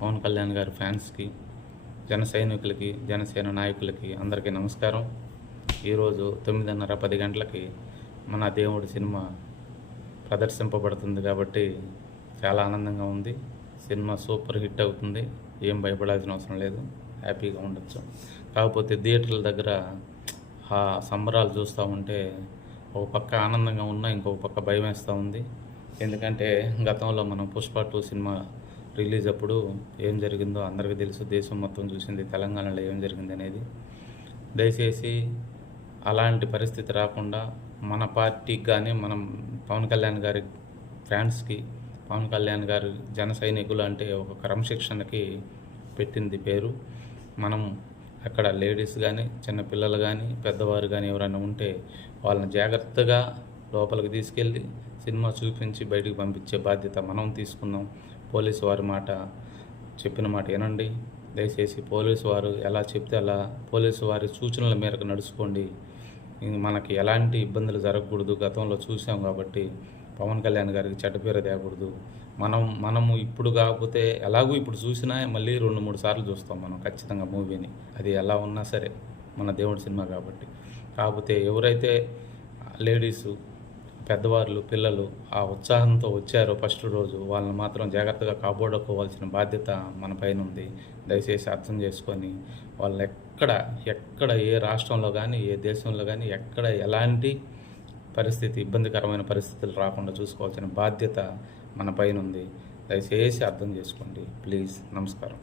పవన్ కళ్యాణ్ గారి ఫ్యాన్స్కి, జన సైనికులకి, జనసేన నాయకులకి అందరికీ నమస్కారం. ఈరోజు 9:30, 10 గంటలకి మన దేవుడి సినిమా ప్రదర్శింపబడుతుంది కాబట్టి చాలా ఆనందంగా ఉంది. సినిమా సూపర్ హిట్ అవుతుంది. ఏం భయపడాల్సిన అవసరం లేదు, హ్యాపీగా ఉండొచ్చు. కాకపోతే థియేటర్ల దగ్గర ఆ సంబరాలు చూస్తూ ఉంటే ఒక పక్క ఆనందంగా ఉన్నా ఇంకొక పక్క భయం వేస్తూ ఉంది. ఎందుకంటే గతంలో మనం పుష్ప 2 సినిమా రిలీజ్ అప్పుడు ఏం జరిగిందో అందరికీ తెలుసు. దేశం మొత్తం చూసింది తెలంగాణలో ఏం జరిగింది అనేది. దయచేసి అలాంటి పరిస్థితి రాకుండా మన పార్టీకి కానీ, మనం పవన్ కళ్యాణ్ గారి ఫ్యాన్స్కి, పవన్ కళ్యాణ్ గారి జన సైనికులు అంటే ఒక క్రమశిక్షణకి పెట్టింది పేరు. మనం అక్కడ లేడీస్ కానీ, చిన్నపిల్లలు కానీ, పెద్దవారు కానీ ఎవరైనా ఉంటే వాళ్ళని జాగ్రత్తగా లోపలికి తీసుకెళ్ళి సినిమా చూపించి బయటికి పంపించే బాధ్యత మనం తీసుకుందాం. పోలీసు వారి మాట, చెప్పిన మాట వినండి. దయచేసి పోలీసు వారు ఎలా చెప్తే అలా పోలీసు వారి సూచనల మేరకు నడుచుకోండి. మనకి ఎలాంటి ఇబ్బందులు జరగకూడదు. గతంలో చూసాం కాబట్టి పవన్ కళ్యాణ్ గారికి చెడ్డ పేరు తేకూడదు. మనము ఇప్పుడు కాకపోతే ఎలాగూ ఇప్పుడు చూసినా మళ్ళీ 2-3 సార్లు చూస్తాం మనం ఖచ్చితంగా మూవీని. అది ఎలా ఉన్నా సరే మన దేవుడి సినిమా కాబట్టి. కాకపోతే ఎవరైతే లేడీసు, పెద్దవాళ్ళు, పిల్లలు ఆ ఉత్సాహంతో వచ్చారో ఫస్ట్ రోజు వాళ్ళని మాత్రం జాగ్రత్తగా కాపాడుకోవాల్సిన బాధ్యత మన పైన ఉంది. దయచేసి అర్థం చేసుకొని వాళ్ళు ఎక్కడ ఏ రాష్ట్రంలో కానీ, ఏ దేశంలో కానీ ఎక్కడ ఎలాంటి ఇబ్బందికరమైన పరిస్థితులు రాకుండా చూసుకోవాల్సిన బాధ్యత మన పైన ఉంది. దయచేసి అర్థం చేసుకోండి ప్లీజ్. నమస్కారం.